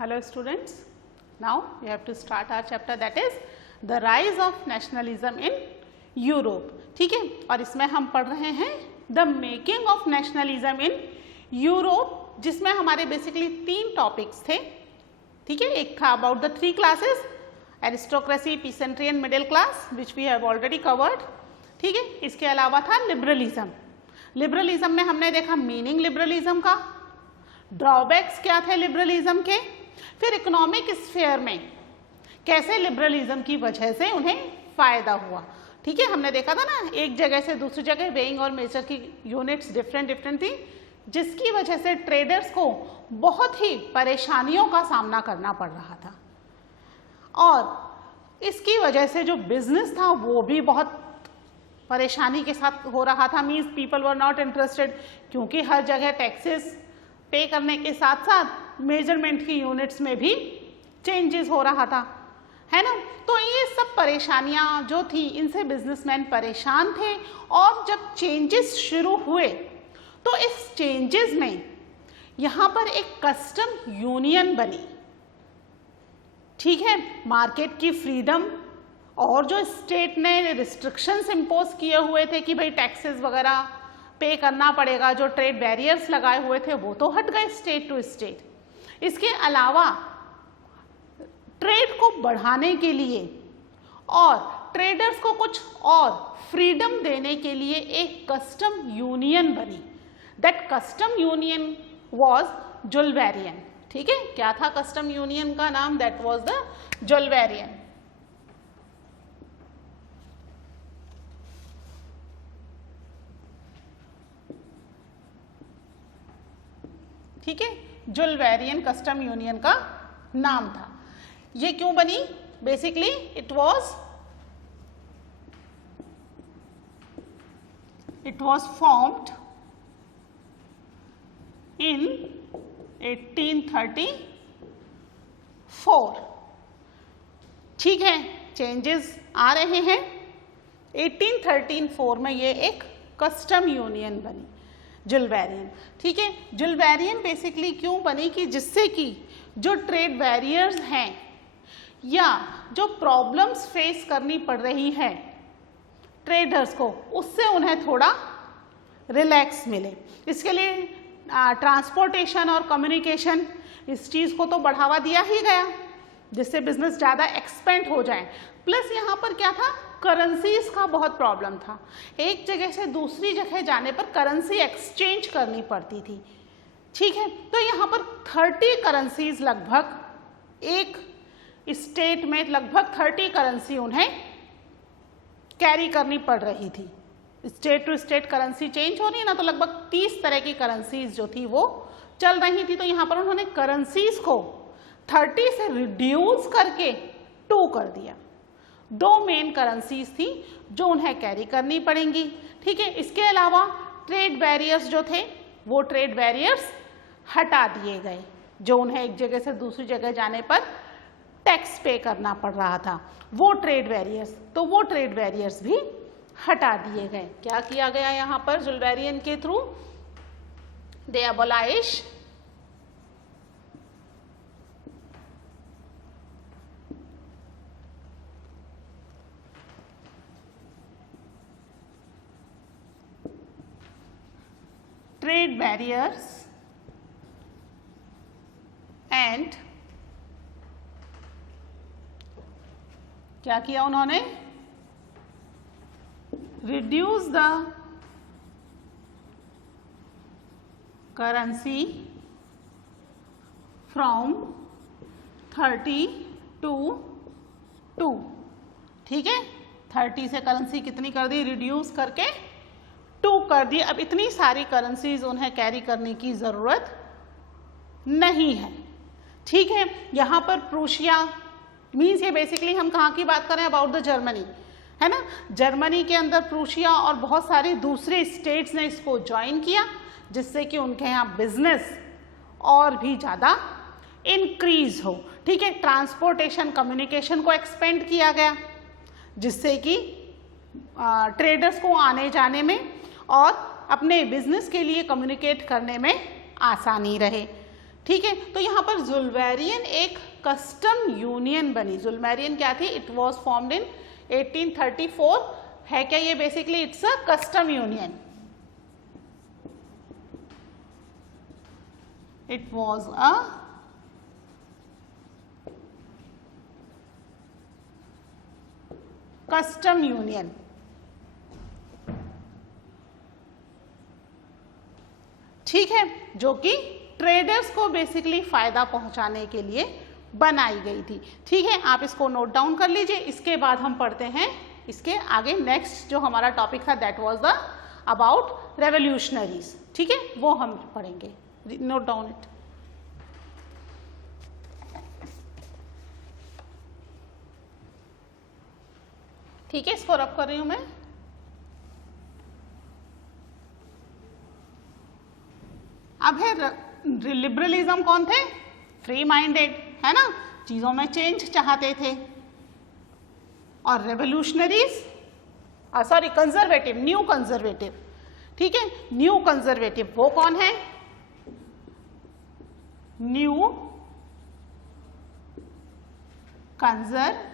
Hello students, now we have to start our chapter, that is the rise of nationalism in Europe. ठीक है, और इसमें हम पढ़ रहे हैं the making of nationalism in Europe, जिसमें हमारे बेसिकली 3 टॉपिक्स थे. ठीक है, एक था about the 3 classes, aristocracy, peasantry and middle class, which we have already covered. ठीक है, इसके अलावा था लिबरलिज्म. लिबरलिज्म में हमने देखा मीनिंग लिबरलिज्म का, ड्रॉबैक्स क्या थे लिबरलिज्म के, फिर इकोनॉमिक स्फीयर में कैसे लिबरलिज्म की वजह से उन्हें फायदा हुआ. ठीक है, हमने देखा था ना एक जगह से दूसरी जगह वेइंग और मेजर की यूनिट्स डिफरेंट थी, जिसकी वजह से ट्रेडर्स को बहुत ही परेशानियों का सामना करना पड़ रहा था और इसकी वजह से जो बिजनेस था वो भी बहुत परेशानी के साथ हो रहा था. Means people were not interested, क्योंकि हर जगह टैक्सेस पे करने के साथ साथ मेजरमेंट की यूनिट्स में भी चेंजेस हो रहा था, है ना. तो ये सब परेशानियां जो थी, इनसे बिजनेसमैन परेशान थे. और जब चेंजेस शुरू हुए तो इस चेंजेस में यहाँ पर एक कस्टम यूनियन बनी. ठीक है, मार्केट की फ्रीडम और जो स्टेट ने रिस्ट्रिक्शंस इम्पोज किए हुए थे कि भाई टैक्सेस वगैरह पे करना पड़ेगा, जो ट्रेड बैरियर्स लगाए हुए थे वो तो हट गए स्टेट टू स्टेट. इसके अलावा ट्रेड को बढ़ाने के लिए और ट्रेडर्स को कुछ और फ्रीडम देने के लिए एक कस्टम यूनियन बनी. That custom union was Zollverein. ठीक है, क्या था कस्टम यूनियन का नाम? That was the Zollverein. ठीक है, जुल्वेरियन कस्टम यूनियन का नाम था. ये क्यों बनी? Basically it was formed in 1834. ठीक है, चेंजेस आ रहे हैं. 1834 में ये एक कस्टम यूनियन बनी, जुल्वेरियन. ठीक है, जुल्वेरियन बेसिकली क्यों बनी कि जिससे कि जो ट्रेड बैरियर्स हैं या जो प्रॉब्लम्स फेस करनी पड़ रही है ट्रेडर्स को, उससे उन्हें थोड़ा रिलैक्स मिले. इसके लिए ट्रांसपोर्टेशन और कम्युनिकेशन, इस चीज़ को तो बढ़ावा दिया ही गया जिससे बिजनेस ज़्यादा एक्सपेंड हो जाए. प्लस यहाँ पर क्या था, करेंसीज का बहुत प्रॉब्लम था. एक जगह से दूसरी जगह जाने पर करेंसी एक्सचेंज करनी पड़ती थी. ठीक है, तो यहाँ पर 30 करेंसीज लगभग एक स्टेट में लगभग 30 करेंसी उन्हें कैरी करनी पड़ रही थी. State to state currency change हो रही है ना, तो लगभग 30 तरह की करेंसीज जो थी वो चल रही थी. तो यहाँ पर उन्होंने करेंसीज को 30 से रिड्यूस करके 2 कर दिया. 2 मेन करेंसीज थी जो उन्हें कैरी करनी पड़ेंगी. ठीक है, इसके अलावा ट्रेड बैरियर्स जो थे वो ट्रेड बैरियर्स हटा दिए गए, जो उन्हें एक जगह से दूसरी जगह जाने पर टैक्स पे करना पड़ रहा था. वो ट्रेड बैरियर्स भी हटा दिए गए. क्या किया गया यहाँ पर जुल्वेरियन के through? They abolish trade barriers and क्या किया उन्होंने? reduce the currency from 30 to 2. ठीक है, 30 से करेंसी कितनी कर दी? रिड्यूस करके 2 कर दी. अब इतनी सारी करेंसीज उन्हें कैरी करने की ज़रूरत नहीं है. ठीक है, यहाँ पर प्रूशिया मीन्स ये बेसिकली हम कहाँ की बात कर रहे हैं? अबाउट द जर्मनी, है ना. जर्मनी के अंदर प्रूशिया और बहुत सारे दूसरे स्टेट्स ने इसको ज्वाइन किया, जिससे कि उनके यहाँ बिजनेस और भी ज़्यादा इंक्रीज हो. ठीक है, ट्रांसपोर्टेशन कम्युनिकेशन को एक्सपेंड किया गया, जिससे कि ट्रेडर्स को आने जाने में और अपने बिजनेस के लिए कम्युनिकेट करने में आसानी रहे। ठीक है, तो यहाँ पर जुल्वेरियन एक कस्टम यूनियन बनी। जुल्वेरियन क्या थी? It was formed in 1834। है क्या ये? Basically it's a custom union. It was a custom union. ठीक है, जो कि ट्रेडर्स को बेसिकली फायदा पहुंचाने के लिए बनाई गई थी। ठीक है, आप इसको नोट डाउन कर लीजिए। इसके बाद हम पढ़ते हैं इसके आगे नेक्स्ट जो हमारा टॉपिक था, that was the about revolutionaries. ठीक है, वो हम पढ़ेंगे। Note down it. ठीक है, इसको रब कर रही हूं मैं। अब है लिबरलिज्म कौन थे? फ्री माइंडेड, है ना, चीजों में चेंज चाहते थे। और revolutionaries sorry conservative, new conservative. ठीक है, न्यू कंजर्वेटिव वो कौन है? New conservatives.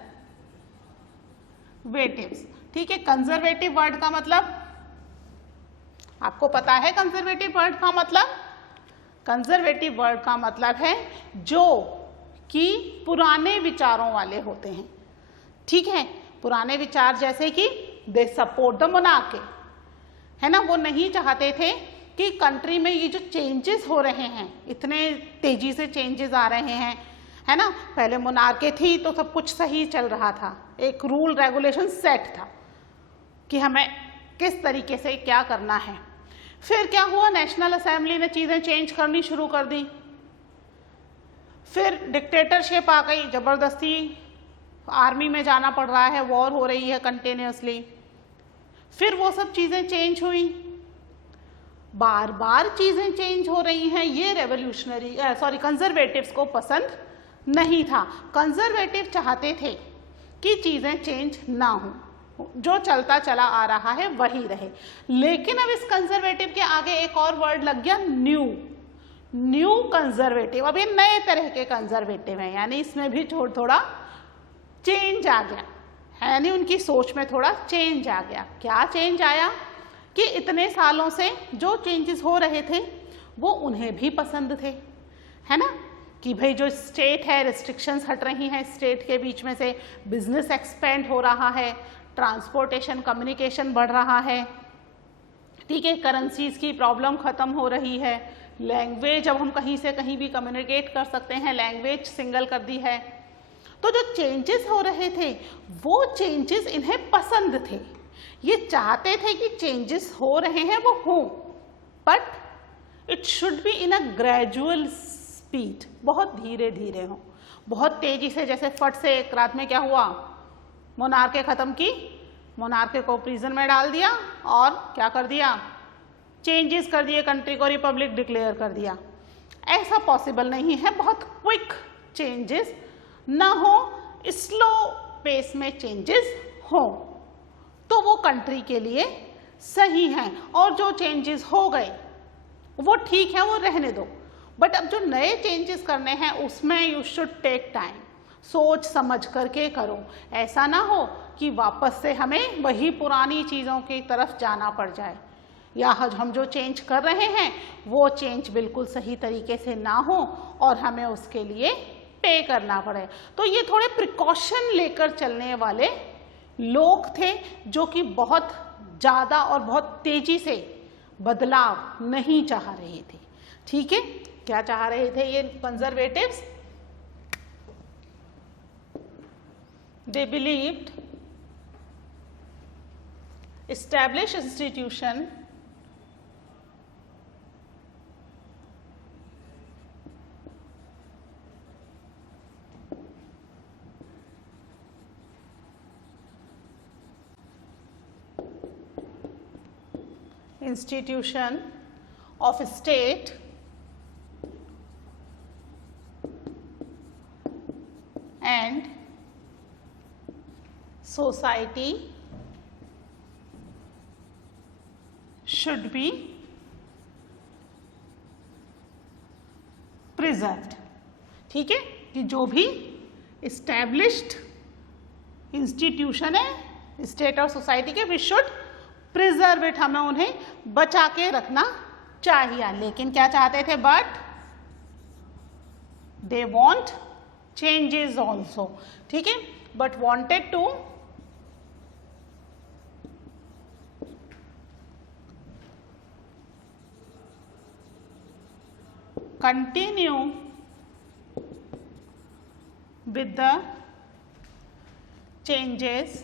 ठीक है, कंजर्वेटिव वर्ड का मतलब आपको पता है? कंजर्वेटिव वर्ड का मतलब, कंजर्वेटिव वर्ड का मतलब है जो कि पुराने विचारों वाले होते हैं। ठीक है, पुराने विचार जैसे कि दे सपोर्ट द मोनार्की, है ना, वो नहीं चाहते थे कि कंट्री में ये जो चेंजेस हो रहे हैं, इतने तेजी से चेंजेस आ रहे हैं, है ना, पहले मोनार्की थी तो सब कुछ सही चल रहा था, एक रूल रेगुलेशन सेट था कि हमें किस तरीके से क्या करना है। फिर क्या हुआ? नेशनल असेंबली ने चीजें चेंज करनी शुरू कर दी। फिर डिक्टेटरशिप आ गई, जबरदस्ती आर्मी में जाना पड़ रहा है, वॉर हो रही है कंटिन्यूसली। फिर वो सब चीजें चेंज हुई, बार बार चीजें चेंज हो रही हैं। ये रेवोल्यूशनरी सॉरी कंजर्वेटिव्स को पसंद नहीं था। कंजर्वेटिव चाहते थे कि चीजें चेंज ना हो, जो चलता चला आ रहा है वही रहे। लेकिन अब इस कंजर्वेटिव के आगे एक और वर्ड लग गया, न्यू। न्यू कंजर्वेटिव, अब ये नए तरह के कंजर्वेटिव हैं, यानी इसमें भी थोड़ा चेंज आ गया है, नहीं, उनकी सोच में थोड़ा चेंज आ गया। क्या चेंज आया? कि इतने सालों से जो चेंजेस हो रहे थे वो उन्हें भी पसंद थे, है ना, कि भाई जो स्टेट है, रिस्ट्रिक्शंस हट रही हैं स्टेट के बीच में से, बिजनेस एक्सपेंड हो रहा है, ट्रांसपोर्टेशन कम्युनिकेशन बढ़ रहा है। ठीक है, करेंसीज की प्रॉब्लम खत्म हो रही है, लैंग्वेज अब हम कहीं से कहीं भी कम्युनिकेट कर सकते हैं, लैंग्वेज सिंगल कर दी है। तो जो चेंजेस हो रहे थे वो चेंजेस इन्हें पसंद थे। ये चाहते थे कि चेंजेस हो रहे हैं वो हो, but it should be in a gradual speed, बहुत धीरे धीरे हो। बहुत तेजी से जैसे फट से एक रात में क्या हुआ, मोनार्की खत्म की, मोनार्की को प्रिजन में डाल दिया और क्या कर दिया, चेंजेस कर दिए, कंट्री को रिपब्लिक डिक्लेयर कर दिया। ऐसा पॉसिबल नहीं है, बहुत क्विक चेंजेस ना हो, स्लो पेस में चेंजेस हो तो वो कंट्री के लिए सही हैं। और जो चेंजेस हो गए वो ठीक है, वो रहने दो, बट अब जो नए चेंजेस करने हैं उसमें यू शुड टेक टाइम, सोच समझ करके करो। ऐसा ना हो कि वापस से हमें वही पुरानी चीज़ों की तरफ जाना पड़ जाए, या हम जो चेंज कर रहे हैं वो चेंज बिल्कुल सही तरीके से ना हो और हमें उसके लिए पे करना पड़े। तो ये थोड़े प्रिकॉशन लेकर चलने वाले लोग थे जो कि बहुत ज़्यादा और बहुत तेजी से बदलाव नहीं चाह रहे थे। ठीक है, क्या चाह रहे थे ये conservatives? They believed established institution of state and society should be preserved. Preserved. ठीक है, कि जो भी इस्टेब्लिश्ड इंस्टीट्यूशन है स्टेट और सोसाइटी के, वी शुड प्रिजर्व इट, हमें उन्हें बचा के रखना चाहिए। लेकिन क्या चाहते थे, but they want changes also. ठीक है, but wanted to continue with the changes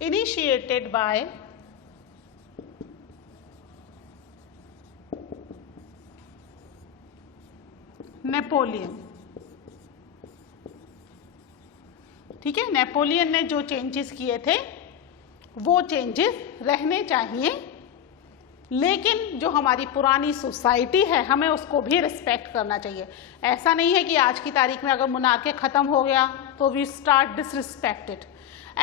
initiated by Napoleon. ठीक है, नेपोलियन ने जो चेंजेस किए थे वो चेंजेस रहने चाहिए, लेकिन जो हमारी पुरानी सोसाइटी है हमें उसको भी रिस्पेक्ट करना चाहिए। ऐसा नहीं है कि आज की तारीख में अगर मुनार्की खत्म हो गया तो वी स्टार्ट डिसरिस्पेक्टेड।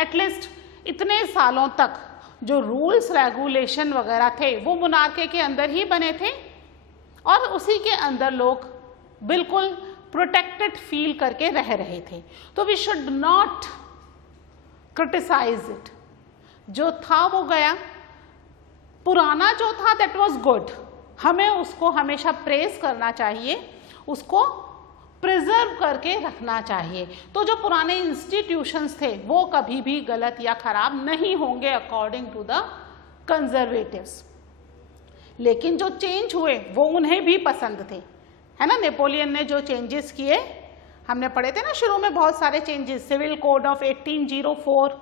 एटलीस्ट इतने सालों तक जो रूल्स रेगुलेशन वगैरह थे वो मुनार्की के अंदर ही बने थे और उसी के अंदर लोग बिल्कुल प्रोटेक्टेड फील करके रह रहे थे। तो we should not criticise it. जो था वो गया, पुराना जो था दैट वाज गुड, हमें उसको हमेशा प्रेज करना चाहिए, उसको प्रिजर्व करके रखना चाहिए। तो जो पुराने इंस्टीट्यूशंस थे वो कभी भी गलत या खराब नहीं होंगे अकॉर्डिंग टू द कंजर्वेटिव्स। लेकिन जो चेंज हुए वो उन्हें भी पसंद थे, है ना। नेपोलियन ने जो चेंजेस किए, हमने पढ़े थे ना शुरू में बहुत सारे चेंजेस, सिविल कोड ऑफ 1804,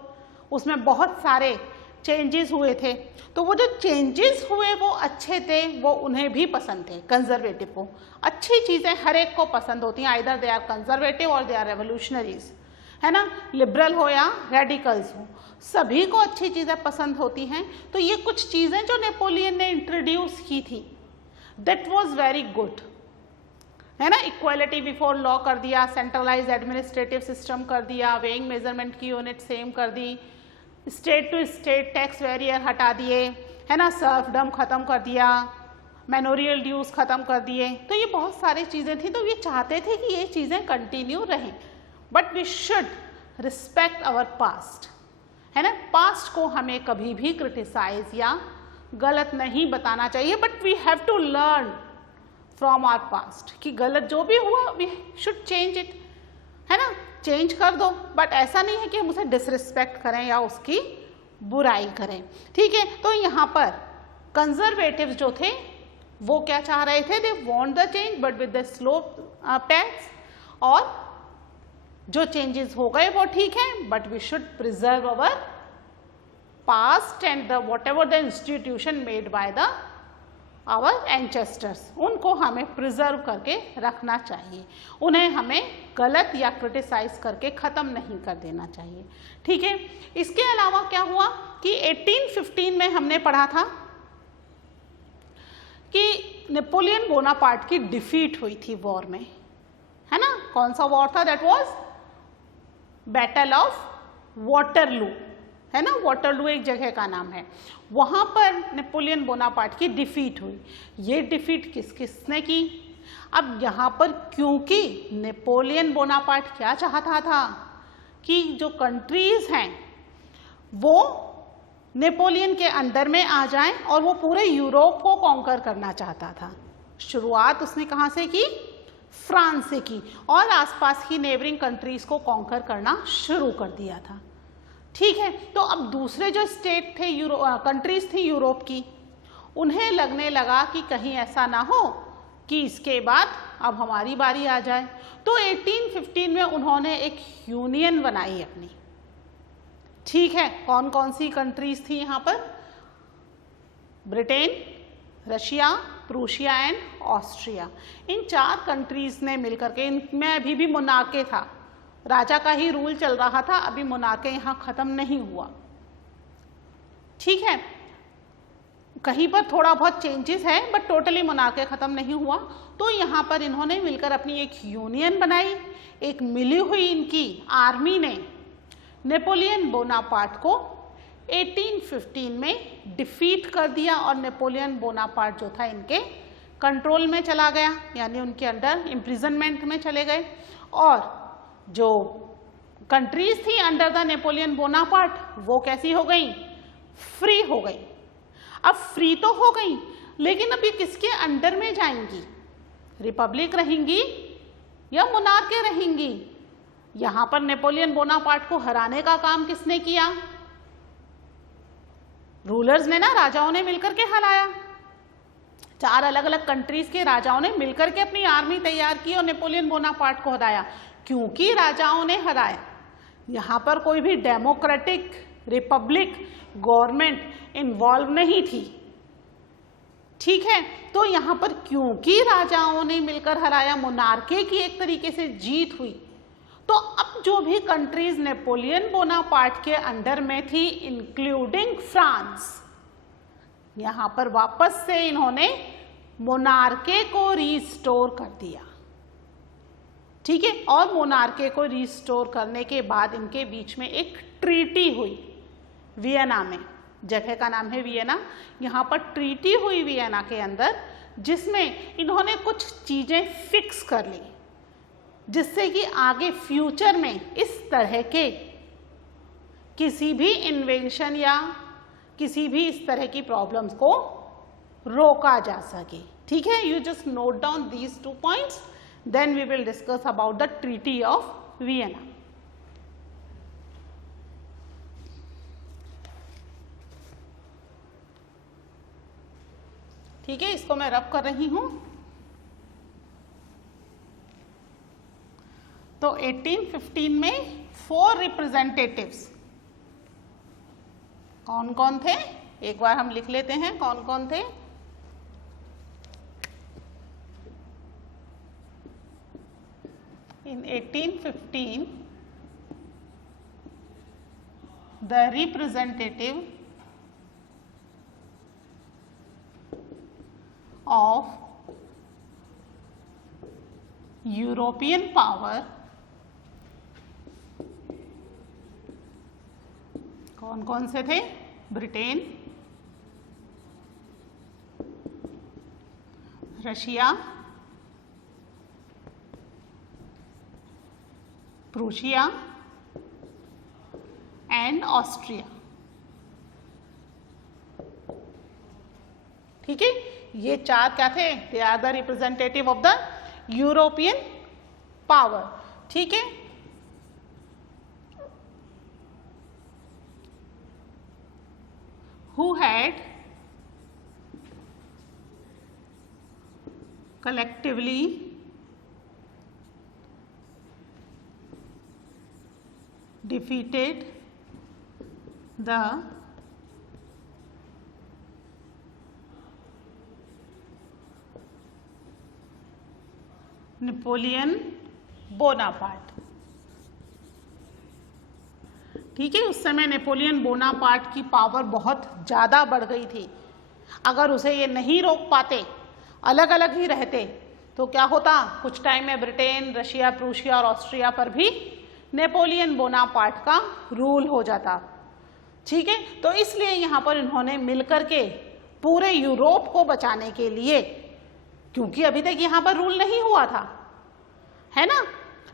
उसमें बहुत सारे चेंजेस हुए थे। तो वो जो चेंजेस हुए वो अच्छे थे, वो उन्हें भी पसंद थे, कंजर्वेटिव को। अच्छी चीज़ें हर एक को पसंद होती हैं, आइदर दे आर कंजर्वेटिव और दे आर रेवोल्यूशनरीज, है ना। लिबरल हो या रेडिकल्स हो, सभी को अच्छी चीज़ें पसंद होती हैं। तो ये कुछ चीज़ें जो नेपोलियन ने इंट्रोड्यूस की थी दैट वाज वेरी गुड, है ना। इक्वालिटी बिफोर लॉ कर दिया, सेंट्रलाइज एडमिनिस्ट्रेटिव सिस्टम कर दिया, वेइंग मेजरमेंट की यूनिट सेम कर दी, state to state tax barrier हटा दिए, है ना। सर्फडम खत्म कर दिया, मैनोरियल ड्यूज खत्म कर दिए। तो ये बहुत सारी चीज़ें थी। तो ये चाहते थे कि ये चीज़ें कंटिन्यू रहें, but we should respect our past, है ना। पास्ट को हमें कभी भी क्रिटिसाइज या गलत नहीं बताना चाहिए, but we have to learn from our past कि गलत जो भी हुआ वी शुड चेंज इट, है ना। चेंज कर दो, बट ऐसा नहीं है कि हम उसे डिसरिस्पेक्ट करें या उसकी बुराई करें। ठीक है, तो यहाँ पर कंजर्वेटिव्स जो थे वो क्या चाह रहे थे, they want the change but with the slow pace, और जो चेंजेस हो गए वो ठीक है, but we should preserve our past and the whatever the institution made by the our ancestors, उनको हमें प्रिजर्व करके रखना चाहिए, उन्हें हमें गलत या क्रिटिसाइज करके ख़त्म नहीं कर देना चाहिए। ठीक है, इसके अलावा क्या हुआ कि 1815 में हमने पढ़ा था कि नेपोलियन बोनापार्ट की डिफीट हुई थी वॉर में, है ना। कौन सा वॉर था, that was battle of Waterloo, है ना। वाटरलू एक जगह का नाम है, वहाँ पर नेपोलियन बोनापार्ट की डिफीट हुई। ये डिफीट किसने की, अब यहाँ पर क्योंकि नेपोलियन बोनापार्ट क्या चाहता था कि जो कंट्रीज हैं वो नेपोलियन के अंडर में आ जाएं और वो पूरे यूरोप को कॉन्कर करना चाहता था। शुरुआत उसने कहाँ से की, फ्रांस से की, और आसपास की नेबरिंग कंट्रीज को कॉन्कर करना शुरू कर दिया था। ठीक है, तो अब दूसरे जो स्टेट थे, कंट्रीज थी यूरोप की, उन्हें लगने लगा कि कहीं ऐसा ना हो कि इसके बाद अब हमारी बारी आ जाए। तो 1815 में उन्होंने एक यूनियन बनाई अपनी। ठीक है, कौन कौन सी कंट्रीज थी यहाँ पर, Britain, Russia, Prussia and Austria. In 4 countries ने मिलकर के, इनमें अभी भी मोनार्की था, राजा का ही रूल चल रहा था, अभी मोनार्की यहाँ खत्म नहीं हुआ। ठीक है, कहीं पर थोड़ा बहुत चेंजेस है बट टोटली मोनार्की खत्म नहीं हुआ। तो यहाँ पर इन्होंने मिलकर अपनी एक यूनियन बनाई, एक मिली हुई इनकी आर्मी ने नेपोलियन बोनापार्ट को 1815 में डिफीट कर दिया और नेपोलियन बोनापार्ट जो था इनके कंट्रोल में चला गया, यानी उनके अंडर इम्प्रिजनमेंट में चले गए। और जो कंट्रीज थी अंडर द नेपोलियन बोनापार्ट वो कैसी हो गई? फ्री हो गई। अब फ्री तो हो गई, लेकिन अब ये किसके अंडर में जाएंगी? रिपब्लिक रहेंगी या मोनार्के रहेंगी? यहां पर नेपोलियन बोनापार्ट को हराने का काम किसने किया? रूलर्स ने ना, राजाओं ने मिलकर के हराया। 4 अलग अलग कंट्रीज के राजाओं ने मिलकर के अपनी आर्मी तैयार की और नेपोलियन बोनापार्ट को हराया। क्योंकि राजाओं ने हराया, यहां पर कोई भी डेमोक्रेटिक रिपब्लिक गवर्नमेंट इन्वॉल्व नहीं थी, ठीक है। तो यहां पर क्योंकि राजाओं ने मिलकर हराया, मोनार्के की एक तरीके से जीत हुई। तो अब जो भी कंट्रीज नेपोलियन बोनापार्ट के अंडर में थी, इंक्लूडिंग फ्रांस, यहां पर वापस से इन्होंने मोनार्के को रिस्टोर कर दिया, ठीक है। और मोनार्के को रिस्टोर करने के बाद इनके बीच में एक ट्रीटी हुई वियना में, जगह का नाम है वियना। यहाँ पर ट्रीटी हुई वियना के अंदर, जिसमें इन्होंने कुछ चीजें फिक्स कर ली, जिससे कि आगे फ्यूचर में इस तरह के किसी भी इन्वेंशन या किसी भी इस तरह की प्रॉब्लम्स को रोका जा सके, ठीक है। You just note down these 2 points, then we will discuss about the treaty of Vienna. ठीक है, इसको मैं रब कर रही हूं। तो 1815 में 4 रिप्रेजेंटेटिव्स कौन कौन थे? एक बार हम लिख लेते हैं कौन कौन थे। In 1815, the representative of European power, कौन कौन से थे? Britain, Russia, Prussia and Austria, ठीक है। ये 4 क्या थे? They are the representative of the European power, ठीक है। Who had collectively defeated the Napoleon Bonaparte, ठीक है। उस समय नेपोलियन बोनापार्ट की पावर बहुत ज़्यादा बढ़ गई थी। अगर उसे ये नहीं रोक पाते, अलग अलग ही रहते, तो क्या होता? कुछ टाइम में ब्रिटेन, रशिया, प्रूशिया और ऑस्ट्रिया पर भी नेपोलियन बोनापार्ट का रूल हो जाता, ठीक है। तो इसलिए यहाँ पर इन्होंने मिलकर के पूरे यूरोप को बचाने के लिए, क्योंकि अभी तक यहाँ पर रूल नहीं हुआ था, है ना,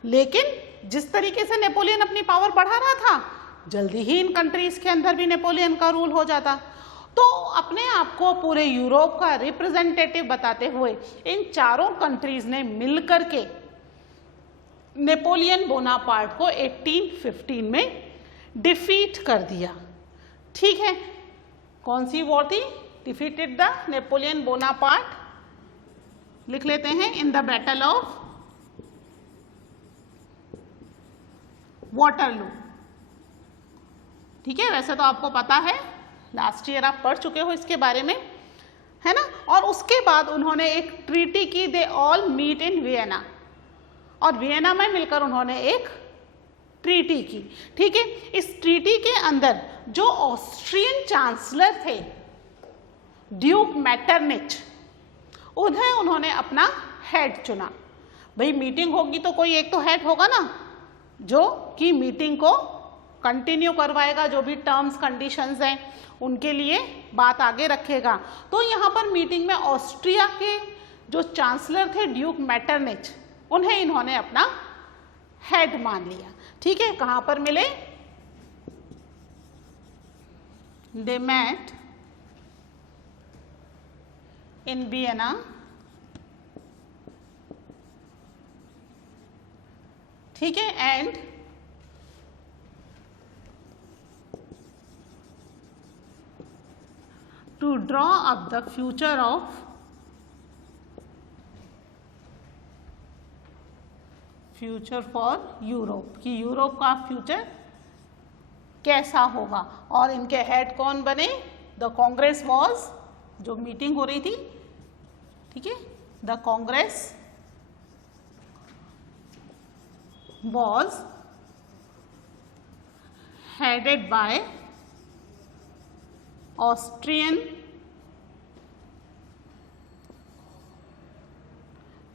लेकिन जिस तरीके से नेपोलियन अपनी पावर बढ़ा रहा था, जल्दी ही इन कंट्रीज के अंदर भी नेपोलियन का रूल हो जाता। तो अपने आप को पूरे यूरोप का रिप्रेजेंटेटिव बताते हुए इन 4 कंट्रीज ने मिलकर के नेपोलियन बोनापार्ट को 1815 में डिफीट कर दिया, ठीक है। कौन सी वॉर थी? डिफीटेड द नेपोलियन बोनापार्ट, लिख लेते हैं, in the battle of Waterloo, ठीक है। वैसे तो आपको पता है, लास्ट ईयर आप पढ़ चुके हो इसके बारे में, है ना। और उसके बाद उन्होंने एक ट्रीटी की, they all meet in Vienna, और वियना में मिलकर उन्होंने एक ट्रीटी की, ठीक है। इस ट्रीटी के अंदर जो ऑस्ट्रियन चांसलर थे, ड्यूक मैटरनिच, उन्हें उन्होंने अपना हेड चुना। भाई मीटिंग होगी तो कोई एक तो हेड होगा ना, जो कि मीटिंग को कंटिन्यू करवाएगा, जो भी टर्म्स कंडीशंस हैं उनके लिए बात आगे रखेगा। तो यहाँ पर मीटिंग में ऑस्ट्रिया के जो चांसलर थे ड्यूक मैटरनिच, उन्हें इन्होंने अपना हेड मान लिया। ठीक है, कहां पर मिले? दे मेट इन वियना, ठीक है, and to draw up the future of future for Europe, कि यूरोप का फ्यूचर कैसा होगा। और इनके हेड कौन बने? द कांग्रेस वॉज, जो मीटिंग हो रही थी, ठीक है, the congress was headed by Austrian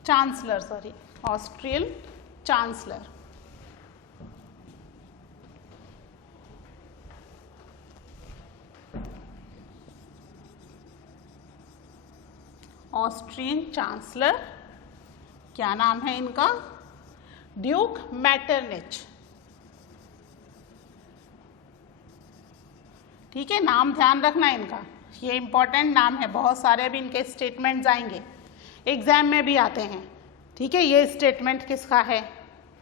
chancellor, sorry, Austrian chancellor. Austrian chancellor, क्या नाम है इनका? Duke Metternich. ठीक है, नाम ध्यान रखना इनका, ये इंपॉर्टेंट नाम है, बहुत सारे भी इनके स्टेटमेंट्स आएंगे, एग्जाम में भी आते हैं। ठीक है, ये स्टेटमेंट किसका है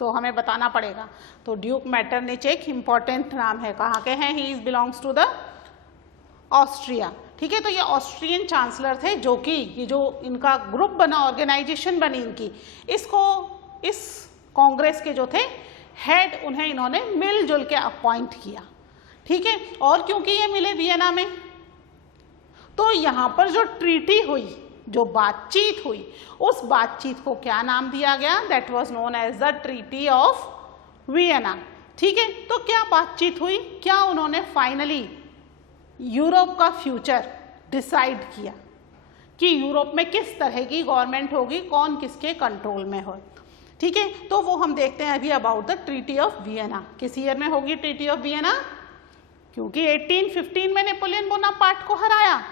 तो हमें बताना पड़ेगा। तो ड्यूक मैटरनिच एक इंपॉर्टेंट नाम है, कहाँ के हैं? He belongs to the Austria. ठीक है, तो ये ऑस्ट्रियन चांसलर थे, जो कि ये जो इनका ग्रुप बना, ऑर्गेनाइजेशन बनी इनकी, इसको इस कांग्रेस के जो थे हेड, उन्हें इन्होंने मिलजुल के अपॉइंट किया। ठीक है, और क्योंकि ये मिले वियना में, तो यहाँ पर जो ट्रीटी हुई, जो बातचीत हुई, उस बातचीत को क्या नाम दिया गया? That was known as the treaty of Vienna. ठीक है, तो क्या बातचीत हुई? क्या उन्होंने फाइनली यूरोप का फ्यूचर डिसाइड किया कि यूरोप में किस तरह की गवर्नमेंट होगी, कौन किसके कंट्रोल में हो। ठीक है, तो वो हम देखते हैं अभी about the treaty of Vienna. किस ईयर में होगी ट्रीटी ऑफ वियना? क्योंकि 1815 में नेपोलियन बोनापार्ट को हराया,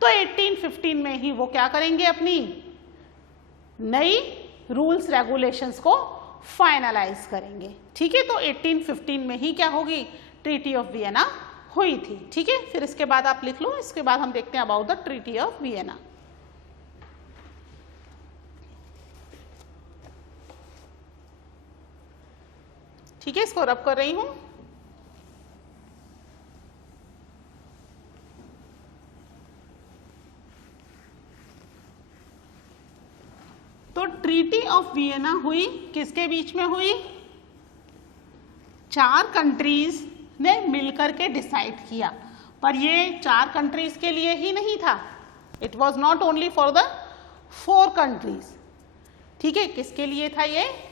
तो 1815 में ही वो क्या करेंगे? अपनी नई रूल्स रेगुलेशंस को फाइनलाइज करेंगे। ठीक है, तो 1815 में ही क्या होगी? ट्रीटी ऑफ वियना हुई थी। ठीक है, फिर इसके बाद आप लिख लो, इसके बाद हम देखते हैं about the treaty of Vienna. ठीक है, इसको रब कर रही हूं। तो ट्रीटी ऑफ वियना हुई, किसके बीच में हुई? चार कंट्रीज ने मिलकर के डिसाइड किया, पर ये चार कंट्रीज के लिए ही नहीं था, it was not only for the 4 countries. ठीक है, किसके लिए था ये?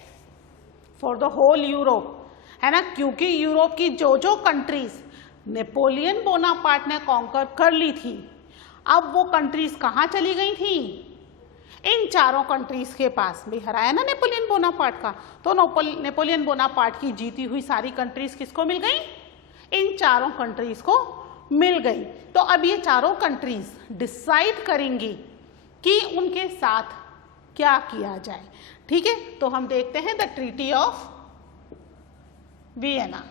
फॉर द होल यूरोप, है ना, क्योंकि यूरोप की जो जो कंट्रीज नेपोलियन बोनापार्ट ने कॉन्कर कर ली थी, अब वो कंट्रीज कहाँ चली गई थी? इन चारों कंट्रीज के पास। भी हराया ना नेपोलियन बोनापार्ट का, तो नेपोलियन बोनापार्ट की जीती हुई सारी कंट्रीज किसको मिल गई? इन चारों कंट्रीज को मिल गई। तो अब ये चारों कंट्रीज डिसाइड करेंगी कि उनके साथ क्या किया जाए। ठीक है, तो हम देखते हैं द ट्रीटी ऑफ वियना।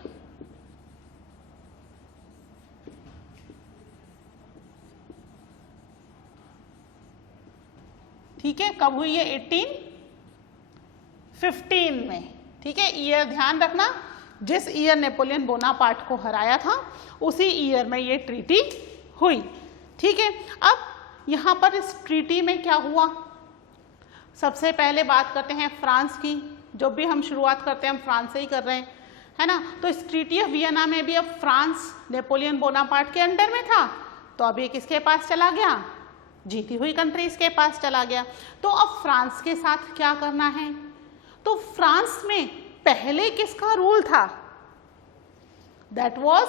ठीक है, कब हुई है? 1815 में। ठीक है, ईयर ध्यान रखना, जिस ईयर नेपोलियन बोनापार्ट को हराया था उसी ईयर में ये ट्रीटी हुई। ठीक है, अब यहाँ पर इस ट्रीटी में क्या हुआ? सबसे पहले बात करते हैं फ्रांस की। जो भी हम शुरुआत करते हैं हम फ्रांस से ही कर रहे हैं, है ना। तो इस ट्रीटी ऑफ वियना में भी अब फ्रांस नेपोलियन बोनापार्ट के अंडर में था, तो अब ये किसके पास चला गया? जीती हुई कंट्रीज के पास चला गया। तो अब फ्रांस के साथ क्या करना है? तो फ्रांस में पहले किसका रूल था? दैट वॉज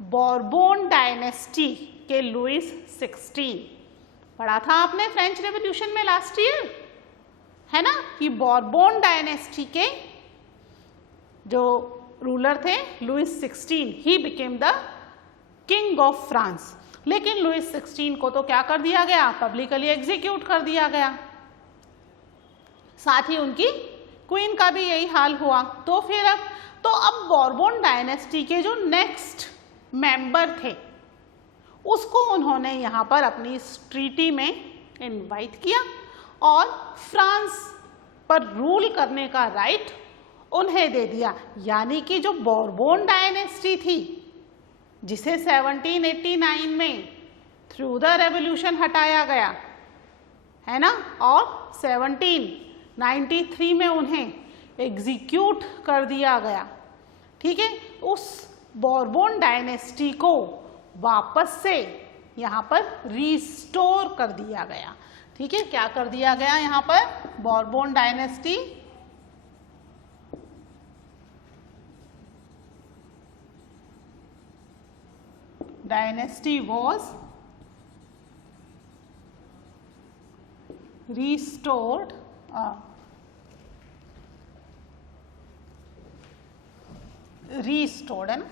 बॉर्बोन डायनेस्टी के लुइस 16। पढ़ा था आपने फ्रेंच रेवोल्यूशन में लास्ट ईयर, है ना, कि बॉर्बोन डायनेस्टी के जो रूलर थे Louis 16, he became the king of France. लेकिन लुइस 16 को तो क्या कर दिया गया? पब्लिकली एग्जीक्यूट कर दिया गया। साथ ही उनकी क्वीन का भी यही हाल हुआ। तो फिर अब बोरबोन डायनेस्टी के जो नेक्स्ट मेंबर थे उसको उन्होंने यहाँ पर अपनी इस ट्रीटी में इनवाइट किया और फ्रांस पर रूल करने का राइट उन्हें दे दिया। यानी कि जो बोरबोन डायनेस्टी थी जिसे 1789 में थ्रू द रेवोल्यूशन हटाया गया है ना, और 1793 में उन्हें एग्जीक्यूट कर दिया गया, ठीक है, उस बोरबोन डायनेस्टी को वापस से यहाँ पर रिस्टोर कर दिया गया। ठीक है, क्या कर दिया गया यहाँ पर? बोरबोन डायनेस्टी was restored है ना,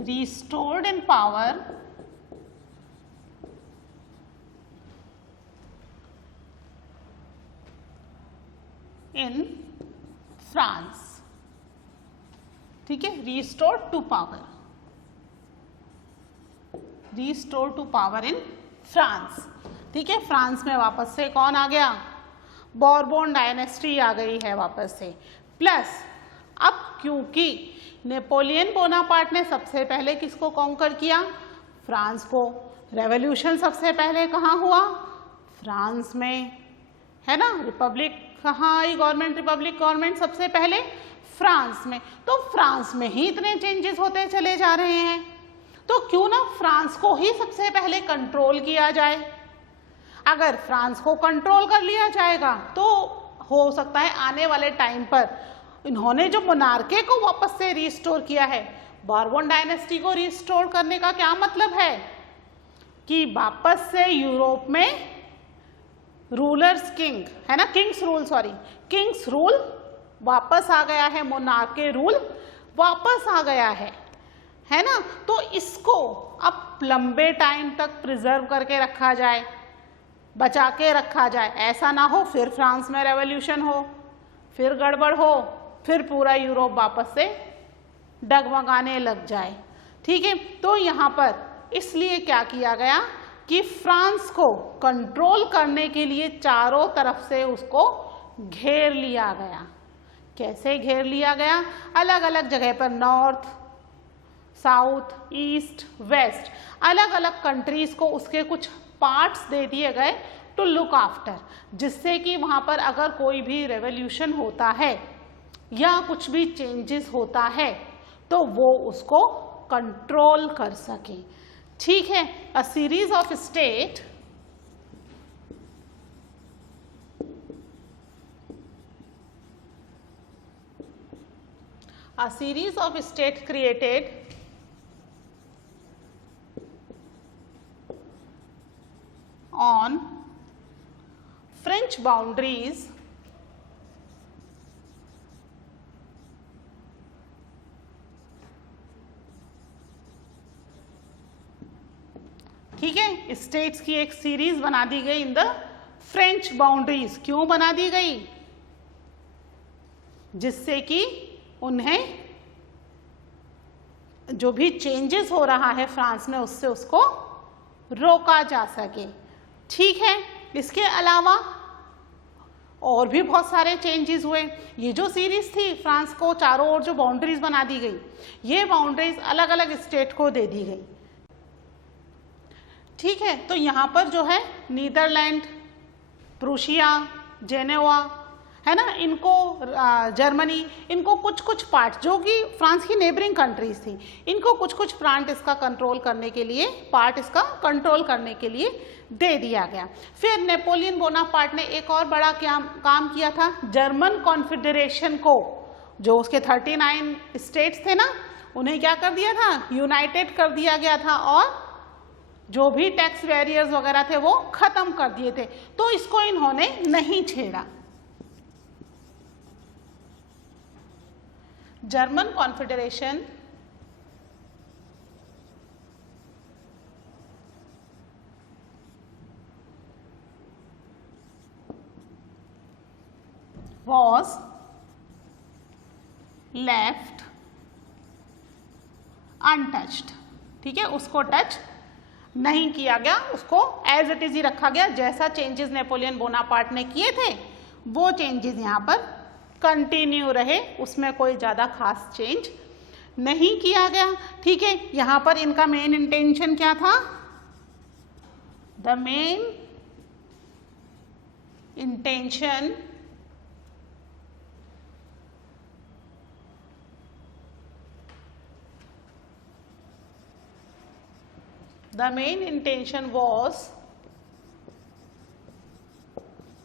restored in power in France. ठीक है, restore to power, restore to power in France. ठीक है, फ्रांस में वापस से कौन आ गया? बोरबोन डायनेस्टी आ गई है वापस से। प्लस अब क्योंकि नेपोलियन बोनापार्ट ने सबसे पहले किसको कॉन्कर किया? फ्रांस को। रेवोल्यूशन सबसे पहले कहाँ हुआ? फ्रांस में, है ना। रिपब्लिक कहाँ आई? गवर्नमेंट, रिपब्लिक गवर्नमेंट सबसे पहले फ्रांस में। तो फ्रांस में ही इतने चेंजेस होते चले जा रहे हैं, तो क्यों ना फ्रांस को ही सबसे पहले कंट्रोल किया जाए। अगर फ्रांस को कंट्रोल कर लिया जाएगा तो हो सकता है आने वाले टाइम पर इन्होंने जो मोनार्के को वापस से रिस्टोर किया है, बोरबोन डायनेस्टी को रिस्टोर करने का क्या मतलब है कि वापस से यूरोप में रूलर्स किंग, है ना, Kings rule, sorry, Kings rule वापस आ गया है, मोनार्के रूल वापस आ गया है ना। तो इसको अब लंबे टाइम तक प्रिजर्व करके रखा जाए, बचा के रखा जाए। ऐसा ना हो फिर फ्रांस में रेवोल्यूशन हो, फिर गड़बड़ हो, फिर पूरा यूरोप वापस से डगमगाने लग जाए। ठीक है, तो यहाँ पर इसलिए क्या किया गया कि फ्रांस को कंट्रोल करने के लिए चारों तरफ से उसको घेर लिया गया। कैसे घेर लिया गया? अलग अलग जगह पर, नॉर्थ, साउथ, ईस्ट, वेस्ट, अलग अलग कंट्रीज को उसके कुछ पार्ट्स दे दिए गए टू लुक आफ्टर, जिससे कि वहाँ पर अगर कोई भी रेवोल्यूशन होता है या कुछ भी चेंजेस होता है तो वो उसको कंट्रोल कर सके। ठीक है, a series of state created on French boundaries ठीक है, स्टेट्स की एक सीरीज बना दी गई इन द फ्रेंच बाउंड्रीज। क्यों बना दी गई? जिससे कि उन्हें जो भी चेंजेस हो रहा है फ्रांस में उससे उसको रोका जा सके। ठीक है, इसके अलावा और भी बहुत सारे चेंजेस हुए। ये जो सीरीज थी, फ्रांस को चारों ओर जो बाउंड्रीज बना दी गई, ये बाउंड्रीज अलग अलग स्टेट को दे दी गई। ठीक है, तो यहाँ पर जो है नीदरलैंड, प्रूशिया, जेनेवा, है ना, इनको जर्मनी, इनको कुछ कुछ पार्ट जो कि फ्रांस की नेबरिंग कंट्रीज थी, इनको कुछ कुछ पार्ट इसका कंट्रोल करने के लिए दे दिया गया। फिर नेपोलियन बोनापार्ट ने एक और बड़ा काम किया था, जर्मन कॉन्फेडरेशन को, जो उसके 39 स्टेट्स थे ना, उन्हें क्या कर दिया था? यूनाइटेड कर दिया गया था और जो भी टैक्स बैरियर्स वगैरह थे वो खत्म कर दिए थे। तो इसको इन्होंने नहीं छेड़ा। German confederation was left untouched, ठीक है, उसको टच नहीं किया गया, उसको एज इट इज ही रखा गया। जैसा चेंजेस नेपोलियन बोनापार्ट ने किए थे वो चेंजेस यहाँ पर कंटिन्यू रहे, उसमें कोई ज़्यादा खास चेंज नहीं किया गया। ठीक है, यहाँ पर इनका मेन इंटेंशन क्या था? The main intention was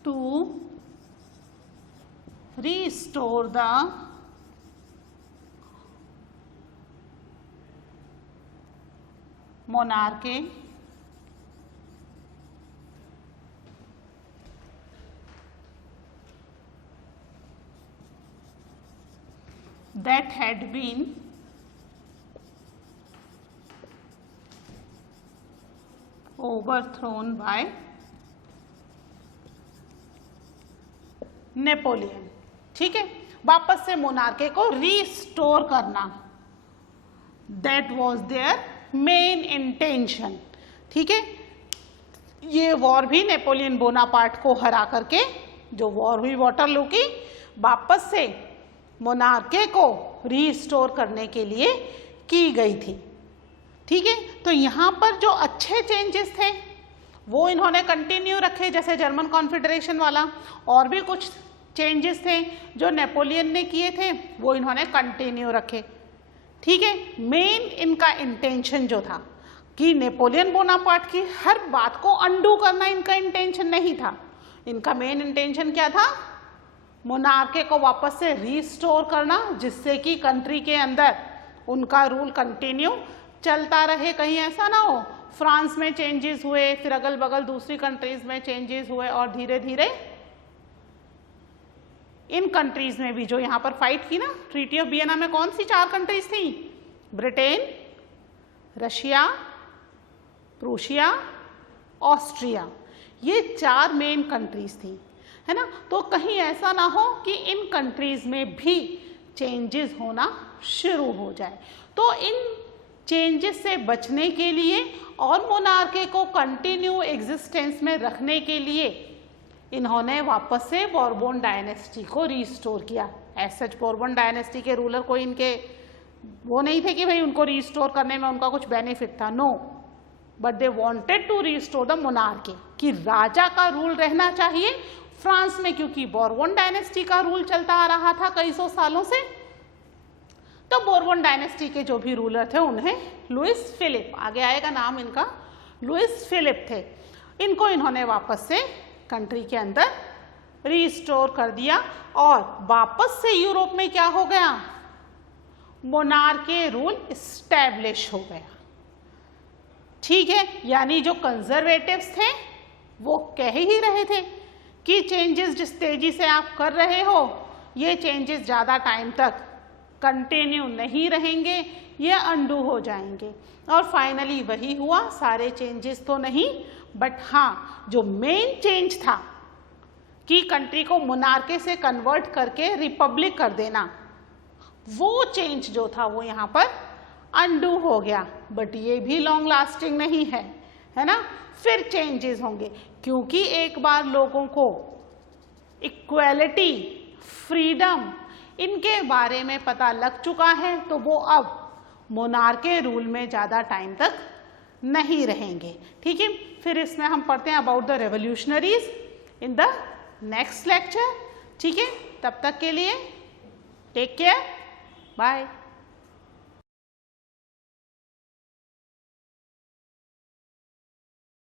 to restore the monarchy that had been overthrown by Napoleon. ठीक है, वापस से मोनार्की को रीस्टोर करना, that was their main intention. ठीक है, ये वॉर भी नेपोलियन बोनापार्ट को हरा करके, जो वॉर हुई वाटरलू की, वापस से मोनार्की को रीस्टोर करने के लिए की गई थी। ठीक है, तो यहाँ पर जो अच्छे चेंजेस थे वो इन्होंने कंटिन्यू रखे, जैसे जर्मन कॉन्फेडरेशन वाला, और भी कुछ चेंजेस थे जो नेपोलियन ने किए थे वो इन्होंने कंटिन्यू रखे। ठीक है, मेन इनका इंटेंशन जो था कि नेपोलियन बोनापार्ट की हर बात को अंडू करना इनका इंटेंशन नहीं था। इनका मेन इंटेंशन क्या था? मोनार्की को वापस से रीस्टोर करना, जिससे कि कंट्री के अंदर उनका रूल कंटिन्यू चलता रहे, कहीं ऐसा ना हो फ्रांस में चेंजेस हुए, फिर अगल बगल दूसरी कंट्रीज में चेंजेस हुए, और धीरे धीरे इन कंट्रीज में भी जो यहाँ पर फाइट की ना, ट्रीटी ऑफ वियना में कौन सी 4 कंट्रीज थी? ब्रिटेन, रशिया, प्रूशिया, ऑस्ट्रिया, ये 4 मेन कंट्रीज थी, है ना। तो कहीं ऐसा ना हो कि इन कंट्रीज में भी चेंजेस होना शुरू हो जाए। तो इन चेंजेस से बचने के लिए और मोनार्की को कंटिन्यू एग्जिस्टेंस में रखने के लिए इन्होंने वापस से बोर्बन डायनेस्टी को रीस्टोर किया। एज सच बोर्बन डायनेस्टी के रूलर कोई इनके वो नहीं थे कि भाई उनको रीस्टोर करने में उनका कुछ बेनिफिट था, no, but they wanted to restore the monarchy, कि राजा का रूल रहना चाहिए फ्रांस में, क्योंकि बोर्बन डायनेस्टी का रूल चलता आ रहा था कई सौ सालों से। तो बोर्बन डायनेस्टी के जो भी रूलर थे उन्हें लुइस फिलिप, आगे आएगा नाम इनका, लुइस फिलिप थे, इनको इन्होंने वापस से कंट्री के अंदर रीस्टोर कर दिया, और वापस से यूरोप में क्या हो गया? मोनार्की रूल इस्टेब्लिश हो गया। ठीक है, यानी जो कंजर्वेटिव्स थे वो कह ही रहे थे कि चेंजेस जिस तेजी से आप कर रहे हो ये चेंजेस ज़्यादा टाइम तक कंटिन्यू नहीं रहेंगे, ये अंडू हो जाएंगे, और फाइनली वही हुआ। सारे चेंजेस तो नहीं, बट हाँ जो मेन चेंज था कि कंट्री को मोनार्की से कन्वर्ट करके रिपब्लिक कर देना, वो चेंज जो था वो यहाँ पर अंडू हो गया। बट ये भी लॉन्ग लास्टिंग नहीं है ना, फिर चेंजेस होंगे, क्योंकि एक बार लोगों को इक्वालिटी, फ्रीडम, इनके बारे में पता लग चुका है, तो वो अब मोनार्की रूल में ज़्यादा टाइम तक नहीं रहेंगे। ठीक है, फिर इसमें हम पढ़ते हैं about the revolutionaries in the next lecture. ठीक है, तब तक के लिए टेक केयर, बाय।